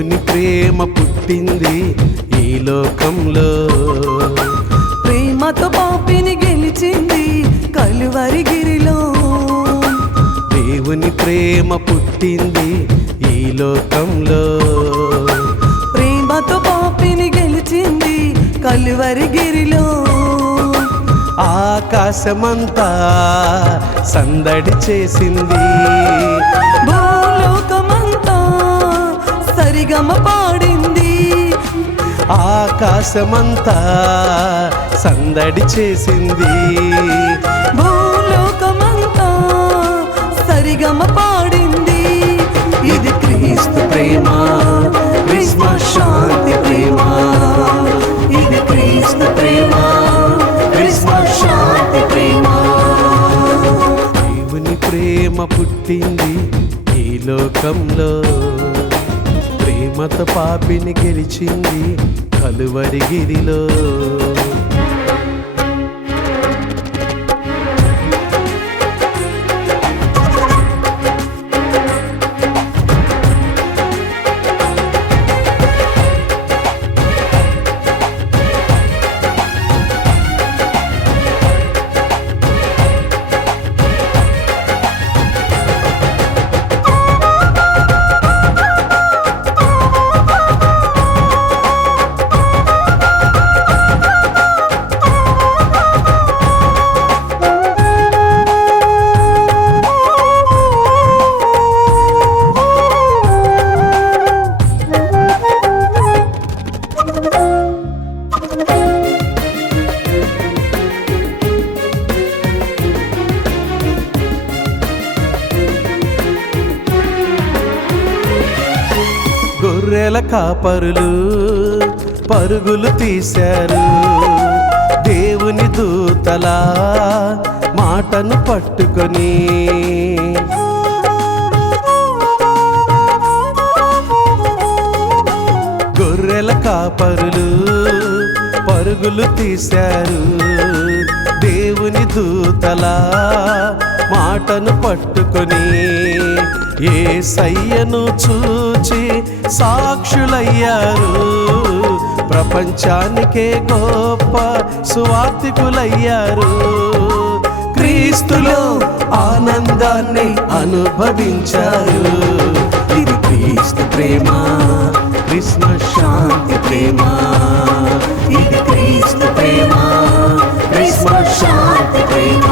దేవుని ప్రేమ పుట్టింది ఈ లోకంలో. ప్రేమతో పాపిని గెలిచింది కలువరి గిరిలో. దేవుని ప్రేమ పుట్టింది ఈ లోకంలో. ప్రేమతో పాపిని గెలిచింది కలువరి గిరిలో. ఆకాశమంతా సందడి చేసింది, భూలోకమంతా సరిగమ పాడింది. ఆకాశమంతా సందడి చేసింది, భూలోకమంతా సరిగమ పాడింది. ఇది క్రీస్తు ప్రేమ, క్రిస్మస్ శాంతి ప్రేమ. ఇది క్రీస్తు ప్రేమ, క్రిస్మస్ శాంతి ప్రేమ. దేవుని ప్రేమ పుట్టింది ఈ లోకంలో. ప్రేమతో పాపిని గెలిచింది కలువరి గిరిలో. గొర్రెల కాపరులు పరుగులు తీశారు, దేవుని దూతల మాటను పట్టుకొని. గొర్రెల కాపరులు పరుగులు తీశారు, దేవుని దూతల మాటను పట్టుకొని. యేసయ్యను చూచి సాక్షులయ్యారు, ప్రపంచానికే గొప్ప సువార్తికులయ్యారు. క్రీస్తులో ఆనందాన్ని అనుభవించారు. ఇది క్రీస్తు ప్రేమ, క్రిస్మస్ శాంతి ప్రేమ. ఇది క్రీస్తు ప్రేమ, క్రిస్మస్ శాంతి ప్రేమ.